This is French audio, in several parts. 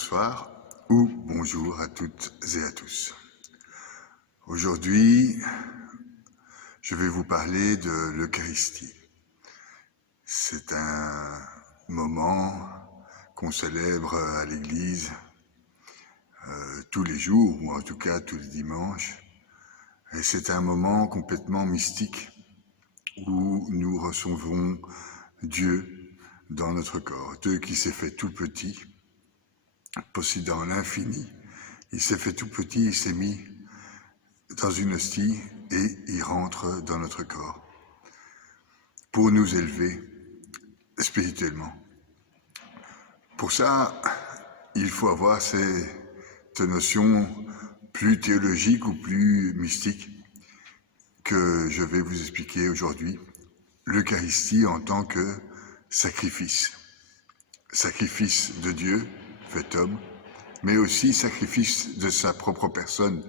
bonsoir ou bonjour à toutes et à tous. Aujourd'hui, je vais vous parler de l'Eucharistie. C'est un moment qu'on célèbre à l'Église tous les jours, ou en tout cas tous les dimanches. Et c'est un moment complètement mystique où nous recevons Dieu dans notre corps. Dieu qui s'est fait tout petit, possédant l'infini. Il s'est fait tout petit, il s'est mis dans une hostie et il rentre dans notre corps pour nous élever spirituellement. Pour ça, il faut avoir cette notion plus théologique ou plus mystique que je vais vous expliquer aujourd'hui. L'Eucharistie en tant que sacrifice. Sacrifice de Dieu, fait homme, mais aussi sacrifice de sa propre personne,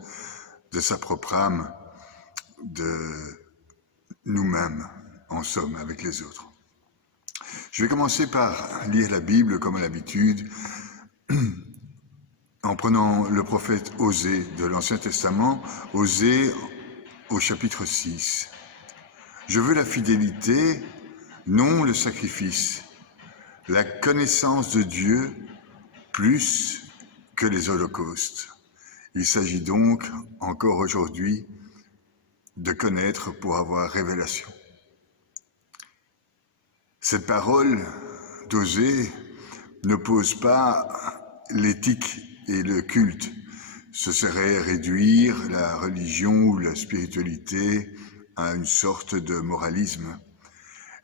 de sa propre âme, de nous-mêmes, en somme, avec les autres. Je vais commencer par lire la Bible comme à l'habitude, en prenant le prophète Osée de l'Ancien Testament, Osée au chapitre 6. Je veux la fidélité, non le sacrifice, la connaissance de Dieu plus que les holocaustes. Il s'agit donc, encore aujourd'hui, de connaître pour avoir révélation. Cette parole d'Osée n'oppose pas l'éthique et le culte. Ce serait réduire la religion ou la spiritualité à une sorte de moralisme.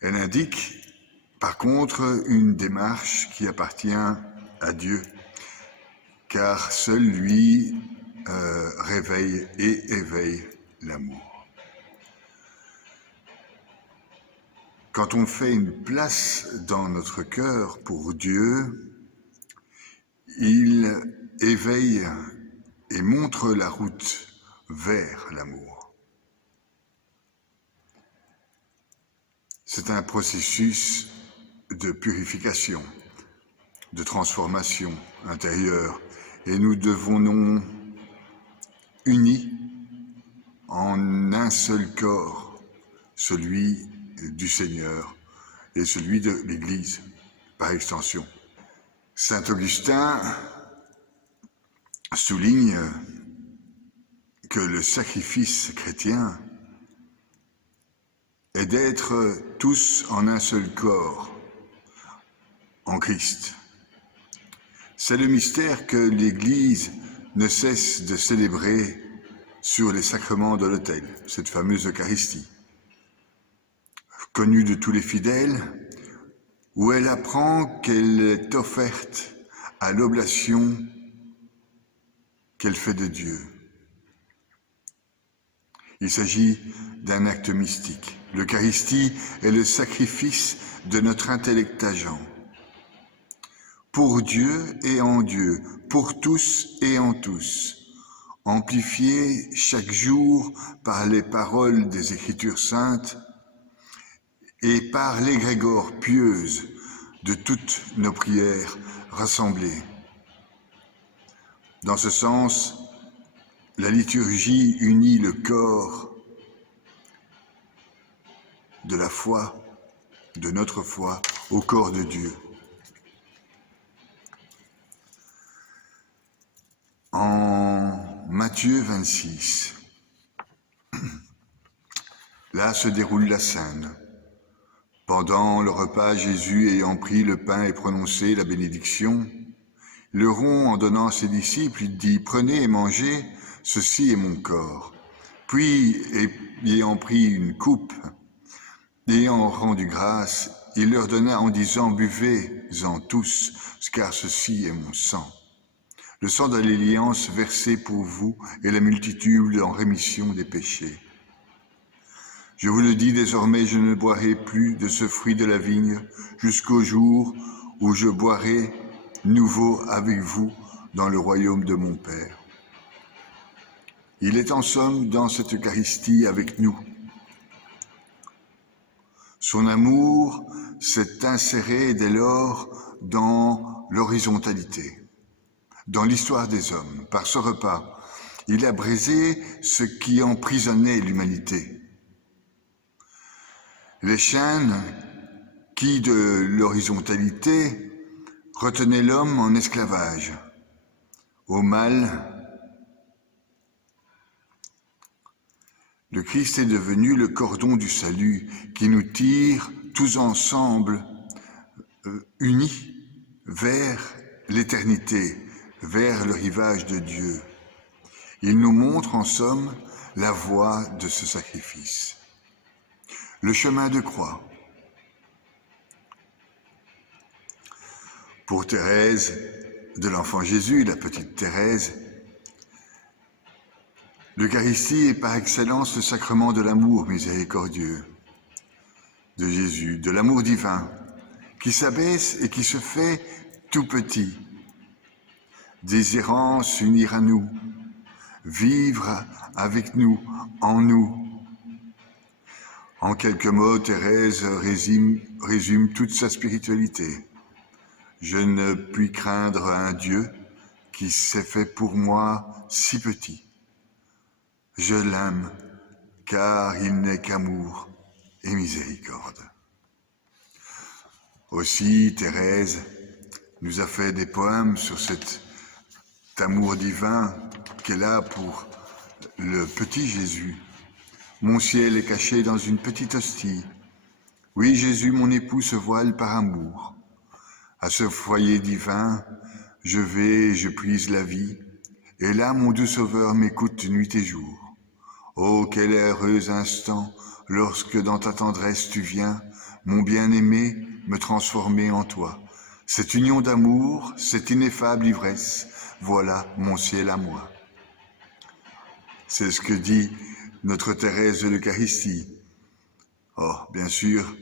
Elle indique, par contre, une démarche qui appartient à Dieu, car seul lui réveille et éveille l'amour. Quand on fait une place dans notre cœur pour Dieu, il éveille et montre la route vers l'amour. C'est un processus de purification, de transformation intérieure, et nous devenons unis en un seul corps, celui du Seigneur et celui de l'Église, par extension. Saint Augustin souligne que le sacrifice chrétien est d'être tous en un seul corps, en Christ. C'est le mystère que l'Église ne cesse de célébrer sur les sacrements de l'autel, cette fameuse Eucharistie, connue de tous les fidèles, où elle apprend qu'elle est offerte à l'oblation qu'elle fait de Dieu. Il s'agit d'un acte mystique. L'Eucharistie est le sacrifice de notre intellect agent. Pour Dieu et en Dieu, pour tous et en tous, amplifié chaque jour par les paroles des Écritures saintes et par l'égrégore pieuse de toutes nos prières rassemblées. Dans ce sens, la liturgie unit le corps de la foi, de notre foi, au corps de Dieu. En Matthieu 26, là se déroule la scène. Pendant le repas, Jésus ayant pris le pain et prononcé la bénédiction, le rompt en donnant à ses disciples, il dit « Prenez et mangez, ceci est mon corps. » Puis, ayant pris une coupe, ayant rendu grâce, il leur donna en disant « Buvez-en tous, car ceci est mon sang. Le sang de l'alliance versé pour vous et la multitude en rémission des péchés. Je vous le dis désormais, je ne boirai plus de ce fruit de la vigne jusqu'au jour où je boirai nouveau avec vous dans le royaume de mon Père. » Il est en somme dans cette Eucharistie avec nous. Son amour s'est inséré dès lors dans l'horizontalité. dans l'histoire des hommes. Par ce repas, il a brisé ce qui emprisonnait l'humanité. Les chaînes qui, de l'horizontalité, retenaient l'homme en esclavage, au mal. Le Christ est devenu le cordon du salut qui nous tire tous ensemble, unis, vers l'éternité, vers le rivage de Dieu. Il nous montre en somme la voie de ce sacrifice. Le chemin de croix. Pour Thérèse de l'Enfant Jésus, la petite Thérèse, l'Eucharistie est par excellence le sacrement de l'amour miséricordieux de Jésus, de l'amour divin, qui s'abaisse et qui se fait tout petit, désirant s'unir à nous, vivre avec nous, en nous. En quelques mots, Thérèse résume toute sa spiritualité. Je ne puis craindre un Dieu qui s'est fait pour moi si petit. Je l'aime, car il n'est qu'amour et miséricorde. Aussi, Thérèse nous a fait des poèmes sur cet amour divin qu'elle a pour le petit Jésus. Mon ciel est caché dans une petite hostie. Oui, Jésus, mon époux, se voile par amour. À ce foyer divin, je vais, je puise la vie, et là, mon doux sauveur m'écoute nuit et jour. Oh, quel heureux instant, lorsque dans ta tendresse tu viens, mon bien-aimé, me transformer en toi. Cette union d'amour, cette ineffable ivresse, voilà mon ciel à moi. C'est ce que dit notre Thérèse de l'Eucharistie. Oh, bien sûr,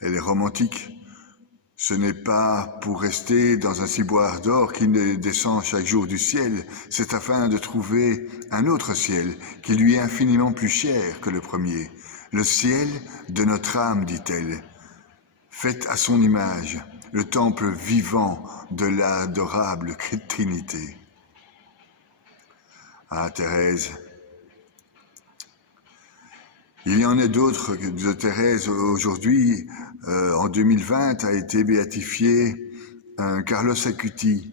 elle est romantique. Ce n'est pas pour rester dans un ciboire d'or qui descend chaque jour du ciel, c'est afin de trouver un autre ciel qui lui est infiniment plus cher que le premier. Le ciel de notre âme, dit-elle, fait à son image, le temple vivant de l'adorable Trinité. Ah, Thérèse, il y en a d'autres de Thérèse. Aujourd'hui, en 2020, a été béatifié Carlos Acuti,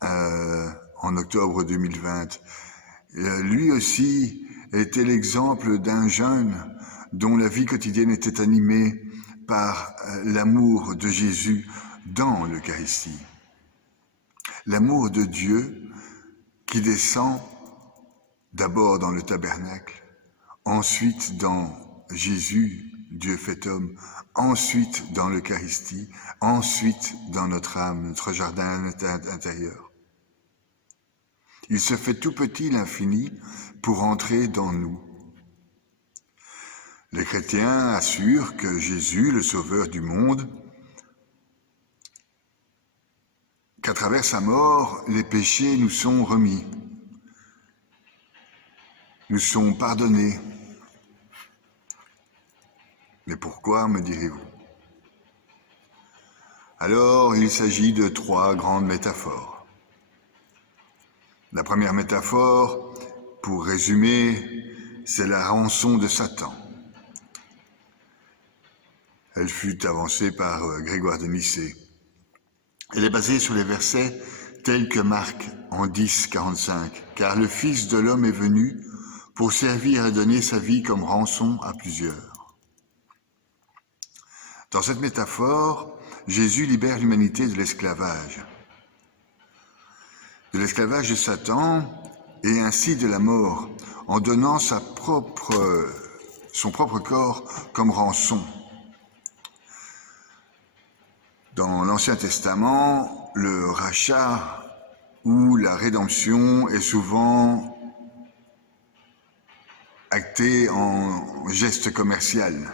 en octobre 2020. Lui aussi était l'exemple d'un jeune dont la vie quotidienne était animée par l'amour de Jésus dans l'Eucharistie. L'amour de Dieu qui descend d'abord dans le tabernacle, ensuite dans Jésus, Dieu fait homme, ensuite dans l'Eucharistie, ensuite dans notre âme, notre jardin intérieur. Il se fait tout petit, l'infini, pour entrer dans nous. Les chrétiens assurent que Jésus, le Sauveur du monde, qu'à travers sa mort, les péchés nous sont remis, nous sont pardonnés. Mais pourquoi, me direz-vous? Alors, il s'agit de 3 grandes métaphores. La première métaphore, pour résumer, c'est la rançon de Satan. Elle fut avancée par Grégoire de Nyssée. Elle est basée sur les versets tels que Marc en 10:45. « Car le Fils de l'homme est venu pour servir et donner sa vie comme rançon à plusieurs. » Dans cette métaphore, Jésus libère l'humanité de l'esclavage de Satan et ainsi de la mort, en donnant son propre corps comme rançon. Dans l'Ancien Testament, le rachat ou la rédemption est souvent acté en geste commercial.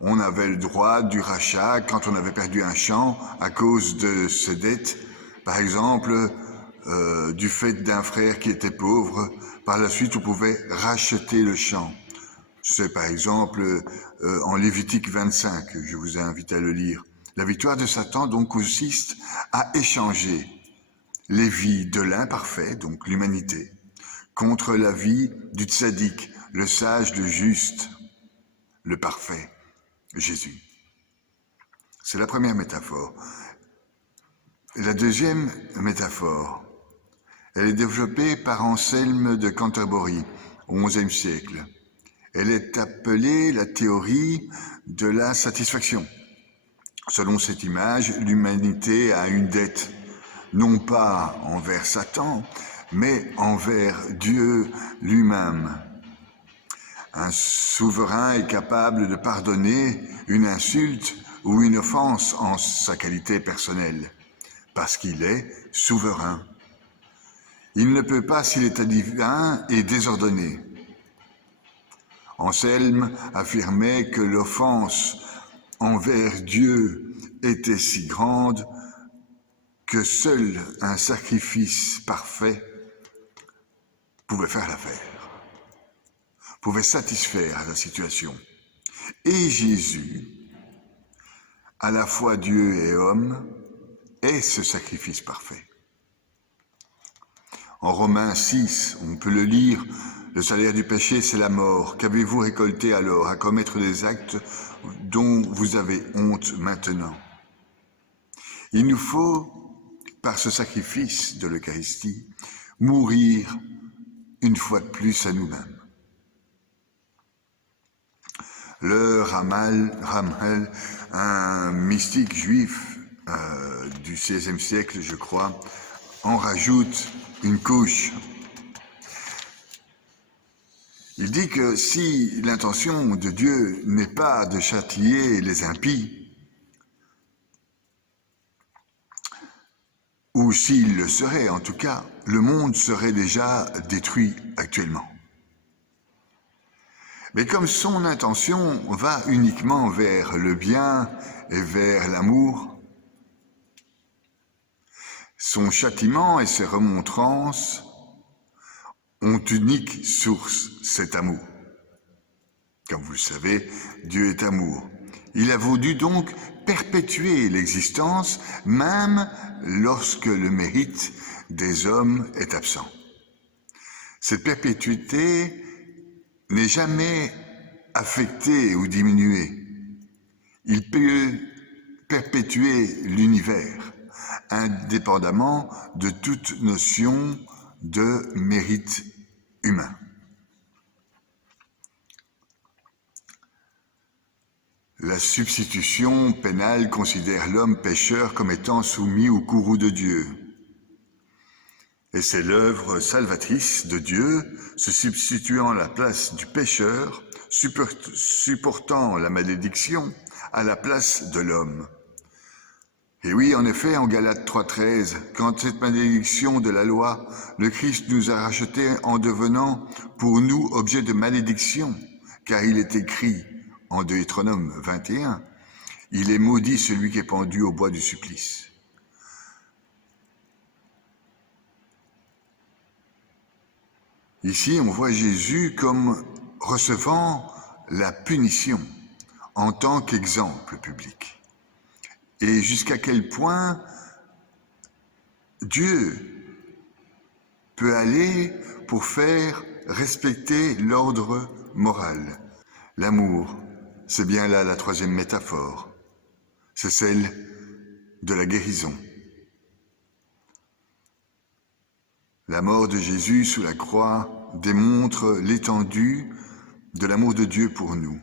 On avait le droit du rachat quand on avait perdu un champ à cause de ses dettes, par exemple du fait d'un frère qui était pauvre. Par la suite, on pouvait racheter le champ. C'est par exemple en Lévitique 25, je vous invite à le lire. La victoire de Satan donc consiste à échanger les vies de l'imparfait, donc l'humanité, contre la vie du tzaddik, le sage, le juste, le parfait, Jésus. C'est la première métaphore. Et la deuxième métaphore, elle est développée par Anselme de Canterbury au XIe siècle. Elle est appelée la théorie de la satisfaction. Selon cette image, l'humanité a une dette, non pas envers Satan, mais envers Dieu lui-même. Un souverain est capable de pardonner une insulte ou une offense en sa qualité personnelle, parce qu'il est souverain. Il ne peut pas s'il est divin et désordonné. Anselme affirmait que l'offense envers Dieu était si grande que seul un sacrifice parfait pouvait faire l'affaire, pouvait satisfaire la situation. Et Jésus, à la fois Dieu et homme, est ce sacrifice parfait. En Romains 6, on peut le lire, le salaire du péché, c'est la mort. Qu'avez-vous récolté alors à commettre des actes dont vous avez honte maintenant? Il nous faut, par ce sacrifice de l'Eucharistie, mourir une fois de plus à nous-mêmes. Le Ramel, un mystique juif du XVIe siècle, je crois, en rajoute une couche. Il dit que si l'intention de Dieu n'est pas de châtier les impies, ou s'il le serait en tout cas, le monde serait déjà détruit actuellement. Mais comme son intention va uniquement vers le bien et vers l'amour, son châtiment et ses remontrances ont unique source cet amour. Comme vous le savez, Dieu est amour. Il a voulu donc perpétuer l'existence, même lorsque le mérite des hommes est absent. Cette perpétuité n'est jamais affectée ou diminuée. Il peut perpétuer l'univers, indépendamment de toute notion de mérite humain. La substitution pénale considère l'homme pécheur comme étant soumis au courroux de Dieu. Et c'est l'œuvre salvatrice de Dieu, se substituant à la place du pécheur, supportant la malédiction à la place de l'homme. Et oui, en effet, en Galates 3,13, quand cette malédiction de la loi, le Christ nous a rachetés en devenant pour nous objet de malédiction, car il est écrit en Deutéronome 21, il est maudit celui qui est pendu au bois du supplice. Ici, on voit Jésus comme recevant la punition en tant qu'exemple public. Et jusqu'à quel point Dieu peut aller pour faire respecter l'ordre moral. L'amour, c'est bien là la troisième métaphore. C'est celle de la guérison. La mort de Jésus sous la croix démontre l'étendue de l'amour de Dieu pour nous.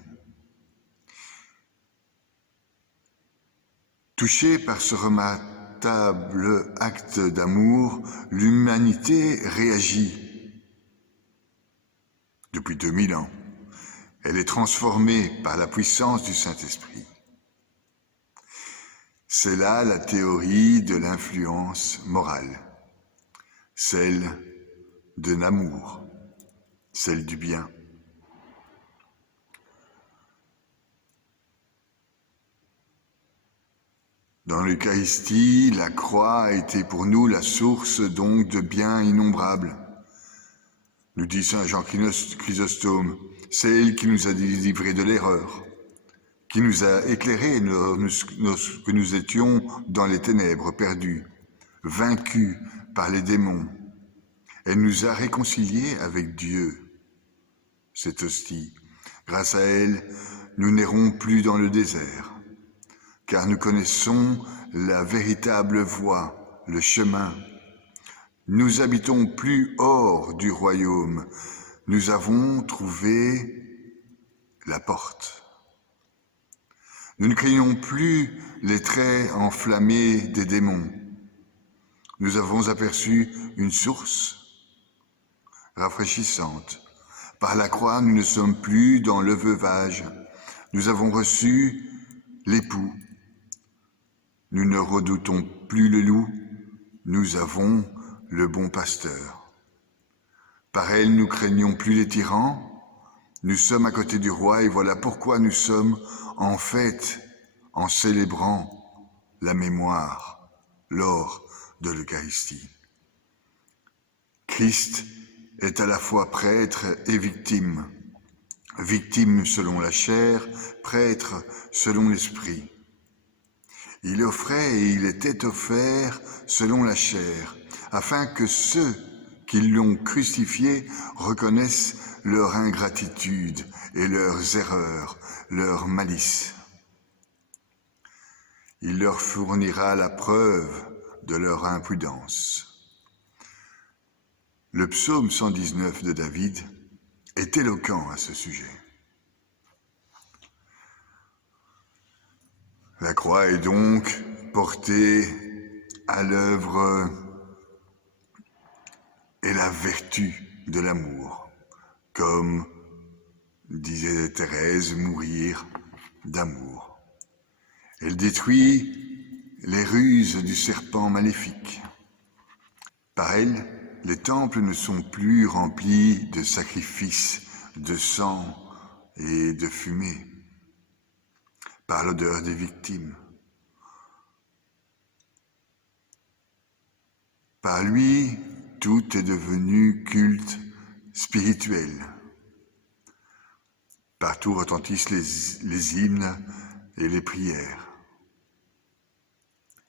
Touchée par ce remarquable acte d'amour, l'humanité réagit. Depuis 2000 ans, elle est transformée par la puissance du Saint-Esprit. C'est là la théorie de l'influence morale, celle de l'amour, celle du bien. Dans l'Eucharistie, la croix a été pour nous la source donc de biens innombrables. Nous dit saint Jean Chrysostome, c'est elle qui nous a délivrés de l'erreur, qui nous a éclairés lorsque nous étions dans les ténèbres perdues, vaincue par les démons. Elle nous a réconciliés avec Dieu, cette hostie. Grâce à elle, nous n'errons plus dans le désert, car nous connaissons la véritable voie, le chemin. Nous habitons plus hors du royaume. Nous avons trouvé la porte. Nous ne craignons plus les traits enflammés des démons. Nous avons aperçu une source rafraîchissante. Par la croix, nous ne sommes plus dans le veuvage. Nous avons reçu l'époux. Nous ne redoutons plus le loup. Nous avons le bon pasteur. Par elle, nous craignons plus les tyrans. Nous sommes à côté du roi et voilà pourquoi nous sommes en fête en célébrant la mémoire lors de l'Eucharistie. Christ est à la fois prêtre et victime. Victime selon la chair, prêtre selon l'esprit. Il offrait et il était offert selon la chair, afin que ceux qui l'ont crucifié reconnaissent leur ingratitude et leurs erreurs, leur malice. Il leur fournira la preuve de leur imprudence. Le psaume 119 de David est éloquent à ce sujet. La croix est donc portée à l'œuvre et la vertu de l'amour, comme disait Thérèse, mourir d'amour. Elle détruit les ruses du serpent maléfique. Par elle, les temples ne sont plus remplis de sacrifices, de sang et de fumée, par l'odeur des victimes. Par lui, tout est devenu culte spirituel. Partout retentissent les hymnes et les prières.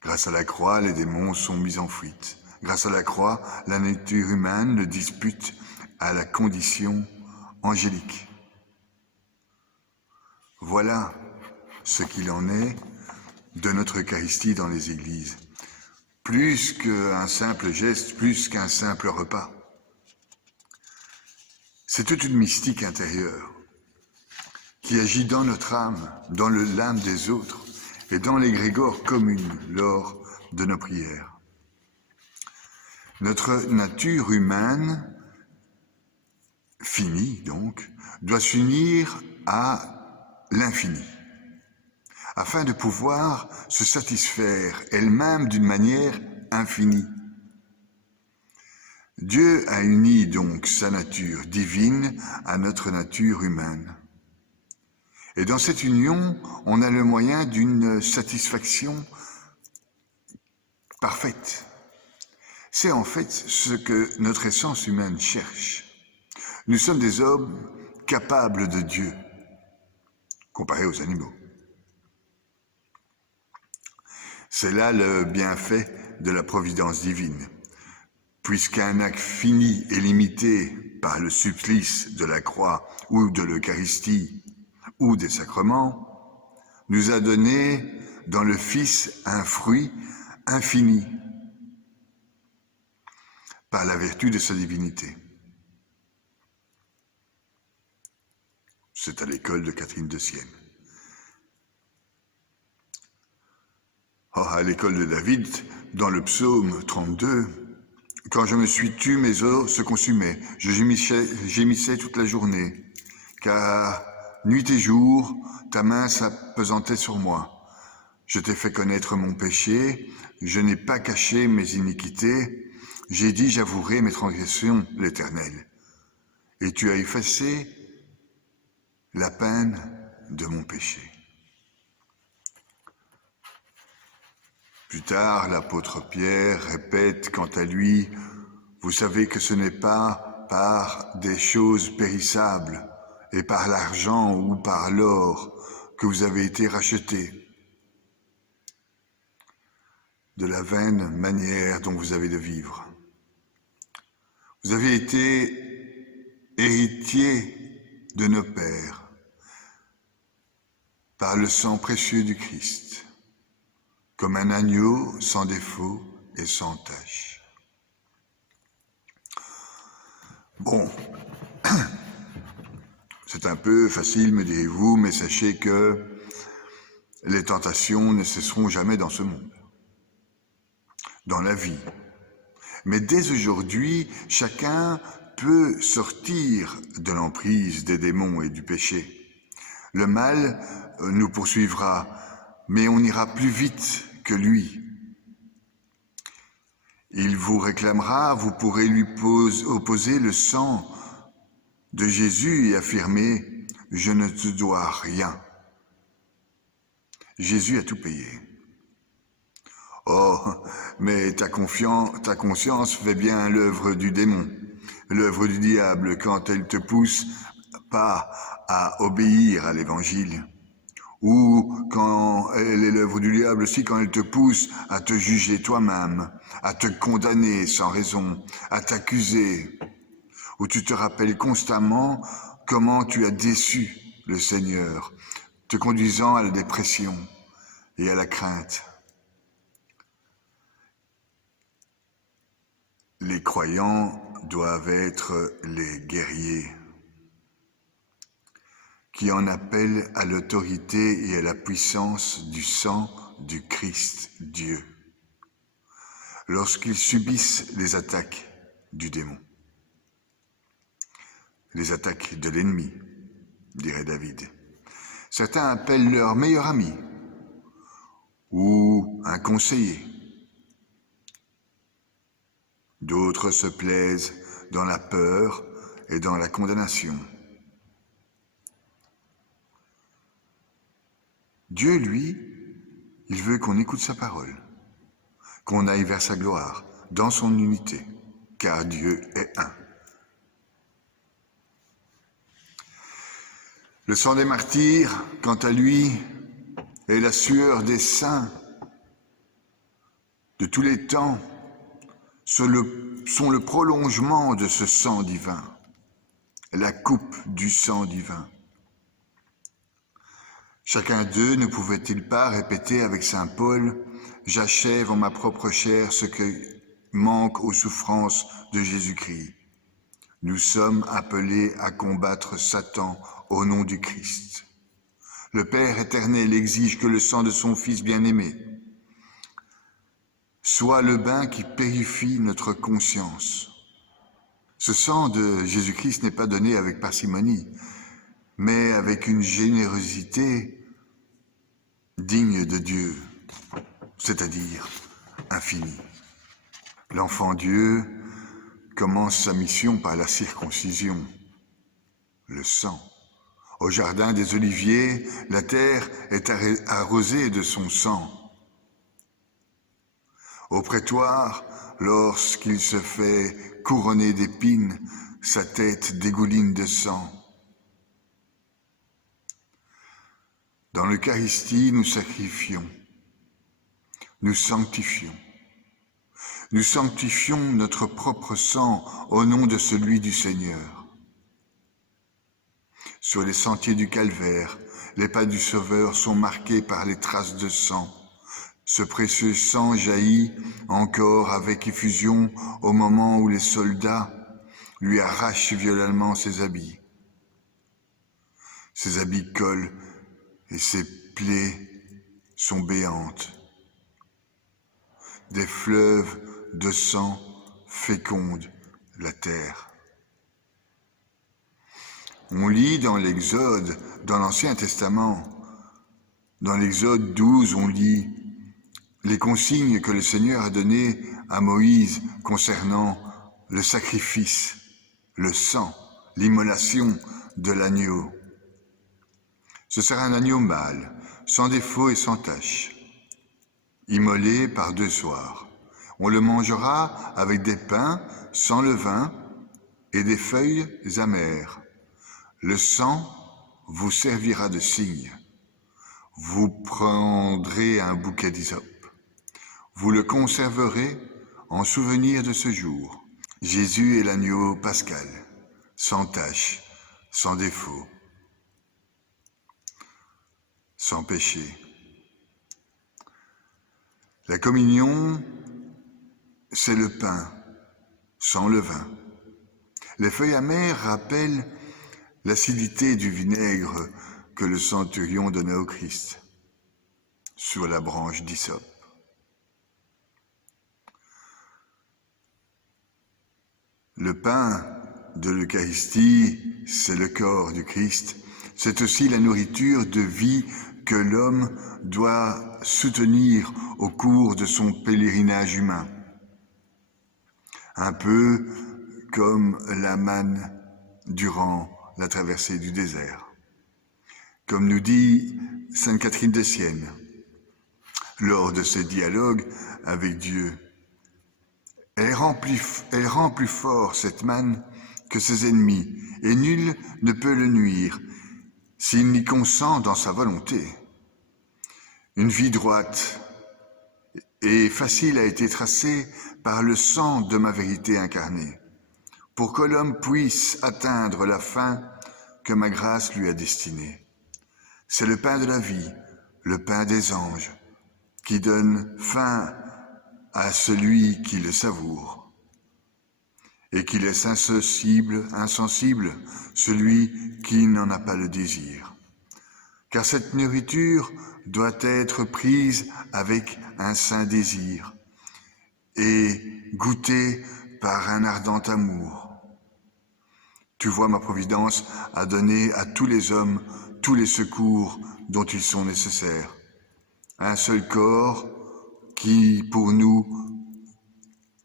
Grâce à la croix, les démons sont mis en fuite. Grâce à la croix, la nature humaine le dispute à la condition angélique. Voilà ce qu'il en est de notre Eucharistie dans les églises. Plus qu'un simple geste, plus qu'un simple repas. C'est toute une mystique intérieure qui agit dans notre âme, dans l'âme des autres et dans l'égrégore commune lors de nos prières. Notre nature humaine, finie donc, doit s'unir à l'infini, afin de pouvoir se satisfaire elle-même d'une manière infinie. Dieu a uni donc sa nature divine à notre nature humaine. Et dans cette union, on a le moyen d'une satisfaction parfaite. C'est en fait ce que notre essence humaine cherche. Nous sommes des hommes capables de Dieu, comparés aux animaux. C'est là le bienfait de la providence divine, puisqu'un acte fini et limité par le supplice de la croix ou de l'Eucharistie ou des sacrements, nous a donné dans le Fils un fruit infini par la vertu de sa divinité. C'est à l'école de Catherine de Sienne. À l'école de David, dans le psaume 32, « Quand je me suis tu, mes os se consumaient, je gémissais toute la journée, car nuit et jour, ta main s'appesantait sur moi. Je t'ai fait connaître mon péché, je n'ai pas caché mes iniquités, j'ai dit, j'avouerai mes transgressions, l'Éternel. Et tu as effacé la peine de mon péché. » Plus tard, l'apôtre Pierre répète quant à lui, « Vous savez que ce n'est pas par des choses périssables et par l'argent ou par l'or que vous avez été rachetés. » de la vaine manière dont vous avez de vivre. Vous avez été héritiers de nos pères par le sang précieux du Christ, comme un agneau sans défaut et sans tache. Bon, c'est un peu facile, me direz-vous, mais sachez que les tentations ne cesseront jamais dans ce monde, dans la vie. Mais dès aujourd'hui, chacun peut sortir de l'emprise des démons et du péché. Le mal nous poursuivra, mais on ira plus vite que lui. Il vous réclamera, vous pourrez lui opposer le sang de Jésus et affirmer « Je ne te dois rien ». Jésus a tout payé. Oh, mais ta conscience fait bien l'œuvre du démon, l'œuvre du diable quand elle te pousse pas à obéir à l'évangile. Ou quand elle est l'œuvre du diable aussi, quand elle te pousse à te juger toi-même, à te condamner sans raison, à t'accuser, où tu te rappelles constamment comment tu as déçu le Seigneur, te conduisant à la dépression et à la crainte. Les croyants doivent être les guerriers qui en appellent à l'autorité et à la puissance du sang du Christ Dieu, lorsqu'ils subissent les attaques du démon, les attaques de l'ennemi, dirait David. Certains appellent leur meilleur ami ou un conseiller. D'autres se plaisent dans la peur et dans la condamnation. Dieu, lui, il veut qu'on écoute sa parole, qu'on aille vers sa gloire, dans son unité, car Dieu est un. Le sang des martyrs, quant à lui, est la sueur des saints de tous les temps, sont le prolongement de ce sang divin, la coupe du sang divin. Chacun d'eux ne pouvait-il pas répéter avec saint Paul « J'achève en ma propre chair ce que manque aux souffrances de Jésus-Christ. Nous sommes appelés à combattre Satan au nom du Christ. Le Père éternel exige que le sang de son Fils bien-aimé soit le bain qui purifie notre conscience. Ce sang de Jésus-Christ n'est pas donné avec parcimonie, mais avec une générosité digne de Dieu, c'est-à-dire infinie. L'enfant Dieu commence sa mission par la circoncision, le sang. Au jardin des Oliviers, la terre est arrosée de son sang. Au prétoire, lorsqu'il se fait couronner d'épines, sa tête dégouline de sang. Dans l'Eucharistie, nous sacrifions, nous sanctifions. Nous sanctifions notre propre sang au nom de celui du Seigneur. Sur les sentiers du calvaire, les pas du Sauveur sont marqués par les traces de sang. Ce précieux sang jaillit encore avec effusion au moment où les soldats lui arrachent violemment ses habits. Ses habits collent et ses plaies sont béantes. Des fleuves de sang fécondent la terre. On lit dans l'Exode, dans l'Ancien Testament, dans l'Exode 12, on lit les consignes que le Seigneur a données à Moïse concernant le sacrifice, le sang, l'immolation de l'agneau. Ce sera un agneau mâle, sans défaut et sans tache, immolé par 2 soirs. On le mangera avec des pains sans levain et des feuilles amères. Le sang vous servira de signe. Vous prendrez un bouquet d'hysope. Vous le conserverez en souvenir de ce jour. Jésus est l'agneau pascal, sans tache, sans défaut, sans péché. La communion, c'est le pain, sans levain. Les feuilles amères rappellent l'acidité du vinaigre que le centurion donna au Christ sur la branche d'hysope. Le pain de l'Eucharistie, c'est le corps du Christ. C'est aussi la nourriture de vie que l'homme doit soutenir au cours de son pèlerinage humain. Un peu comme la manne durant la traversée du désert. Comme nous dit sainte Catherine de Sienne, lors de ses dialogues avec Dieu, elle rend plus fort cette manne que ses ennemis, et nul ne peut le nuire s'il n'y consent dans sa volonté. Une vie droite et facile a été tracée par le sang de ma vérité incarnée, pour que l'homme puisse atteindre la fin que ma grâce lui a destinée. C'est le pain de la vie, le pain des anges, qui donne fin à celui qui le savoure, et qui laisse insensible celui qui n'en a pas le désir. Car cette nourriture doit être prise avec un saint désir et goûtée par un ardent amour. Tu vois, ma providence a donné à tous les hommes tous les secours dont ils sont nécessaires. Un seul corps qui, pour nous,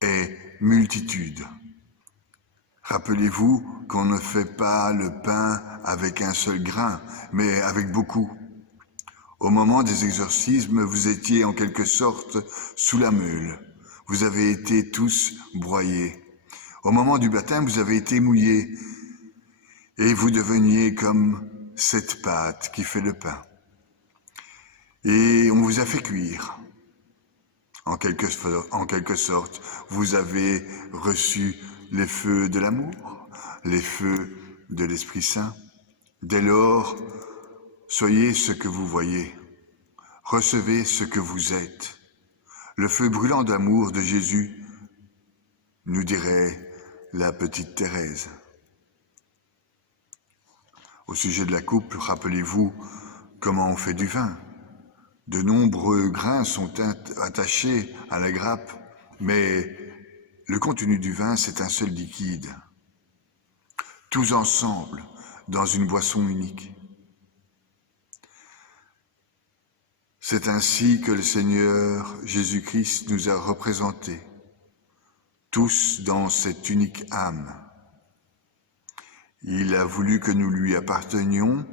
est multitude. Rappelez-vous qu'on ne fait pas le pain avec un seul grain, mais avec beaucoup. Au moment des exorcismes, vous étiez en quelque sorte sous la meule. Vous avez été tous broyés. Au moment du baptême, vous avez été mouillés. Et vous deveniez comme cette pâte qui fait le pain. Et on vous a fait cuire. En quelque sorte, vous avez reçu les feux de l'amour, les feux de l'Esprit Saint. Dès lors, soyez ce que vous voyez, recevez ce que vous êtes. Le feu brûlant d'amour de Jésus, nous dirait la petite Thérèse. Au sujet de la coupe, rappelez-vous comment on fait du vin. De nombreux grains sont attachés à la grappe, mais le contenu du vin, c'est un seul liquide. Tous ensemble, dans une boisson unique. C'est ainsi que le Seigneur Jésus-Christ nous a représentés, tous dans cette unique âme. Il a voulu que nous lui appartenions,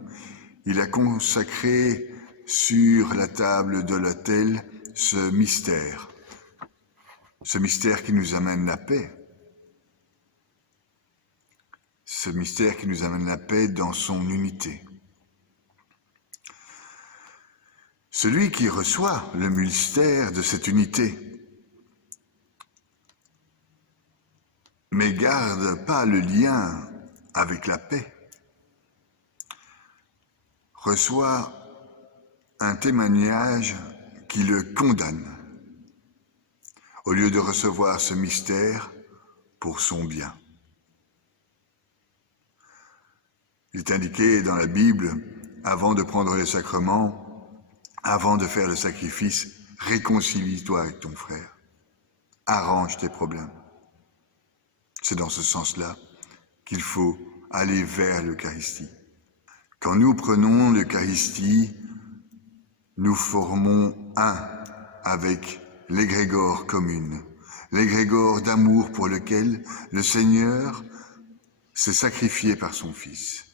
il a consacré sur la table de l'autel ce mystère qui nous amène la paix, ce mystère qui nous amène la paix dans son unité. Celui qui reçoit le mystère de cette unité, mais garde pas le lien avec la paix, reçoit un témoignage qui le condamne, au lieu de recevoir ce mystère pour son bien. Il est indiqué dans la Bible, avant de prendre les sacrements, avant de faire le sacrifice, réconcilie-toi avec ton frère, arrange tes problèmes. C'est dans ce sens-là qu'il faut aller vers l'Eucharistie. Quand nous prenons l'Eucharistie, nous formons un avec l'égrégore commune, l'égrégore d'amour pour lequel le Seigneur s'est sacrifié par son Fils,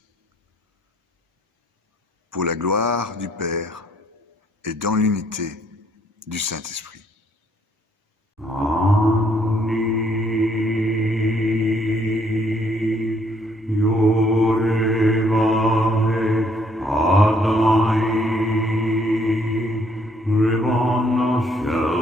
pour la gloire du Père et dans l'unité du Saint-Esprit. Shall